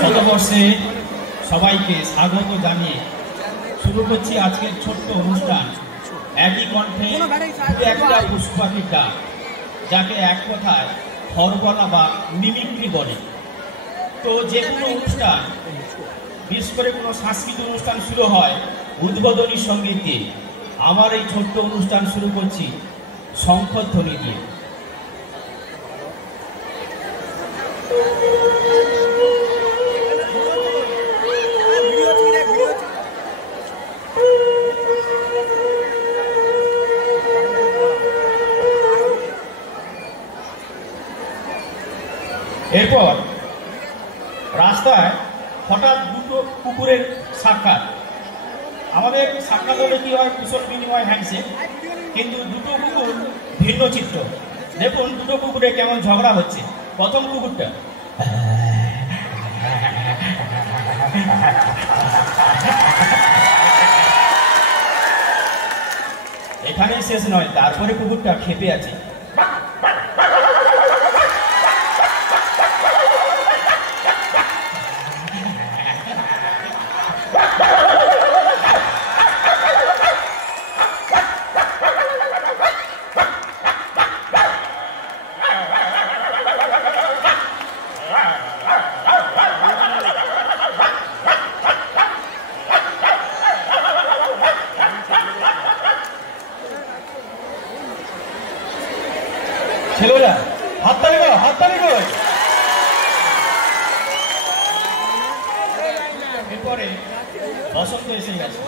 শতবর্ষে সবাইকে স্বাগত জানিয়ে শুরু করছি আজকের ছোট্ট অনুষ্ঠান। একই কণ্ঠে একটা পশুপাখির ডাক, যাকে এক কথায় হরবলা বা মিমিক্রি বলে। তো যে কোনো অনুষ্ঠান, বিশেষ করে কোনো সাংস্কৃতিক অনুষ্ঠান শুরু হয় উদ্বোধনী সঙ্গীত দিয়ে। আমার এই ছোট্ট অনুষ্ঠান শুরু করছি শঙ্খধ্বনি দিয়ে। এরপর রাস্তায় হঠাৎ দুটো কুকুরের সাক্ষাৎ। আমাদের সাক্ষাৎ হলে কি হয়, কুশল বিনিময় হ্যান্ডশেক, কিন্তু দুটো কুকুর ভিন্ন চিত্র। দেখুন দুটো কুকুরে কেমন ঝগড়া হচ্ছে। প্রথম কুকুরটা এখানে শেষ নয়, তারপরে কুকুরটা খেপে আছে। ছেলেরা হাততালি দাও, হাততালি দাও। এরপরে বসন্ত এসে গেছে।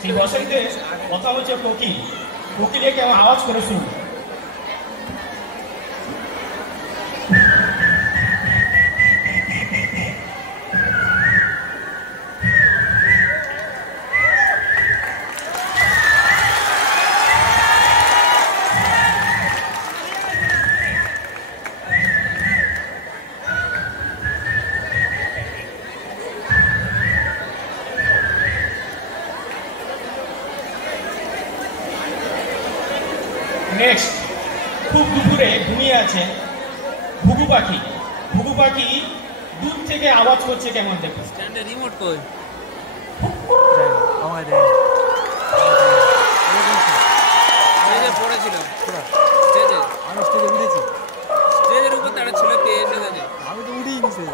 সেই বসন্তের কথা হচ্ছে কোকিল। কোকিলে কেমন আওয়াজ করে শুরু। নেক্সট, খুব দুপুরে ঘুমিয়ে আছে ঘুঘু পাখি। ঘুঘু পাখি দূর থেকে আওয়াজ করছে কেমন, দেখো। স্ট্যান্ডে রিমোট কই? পড়েছিলাম স্টেজে, আমি স্টেজে উঠেছি। স্টেজের উপর তারা ছিল, কে এসে গেছে? আমি তো উঠেই নিছি।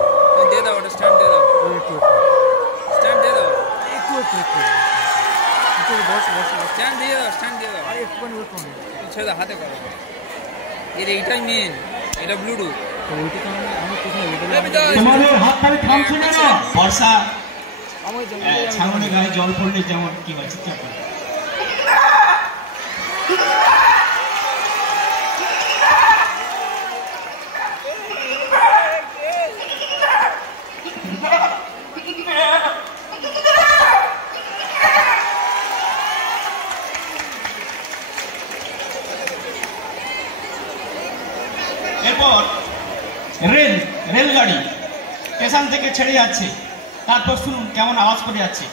দিয়ে দাও ওটা, স্ট্যান্ড দিয়ে দাও। স্ট্যান্ড দিয়ে দাও, একটু বস বস, স্ট্যান্ড দিয়ে দাও, স্ট্যান্ড দিয়ে দাও। একটুখানি ছেড়ে দাও, হাতে করো। এইটাই মেন, এটা ব্লুটুথ। বর্ষা ছাগলের গায়ে জল পড়লে যেমন কি হয়, চিৎকার করে। এরপর রেলগাড়ি স্টেশন থেকে ছেড়ে যাচ্ছে। তারপর শুনুন কেমন আওয়াজ করে যাচ্ছে।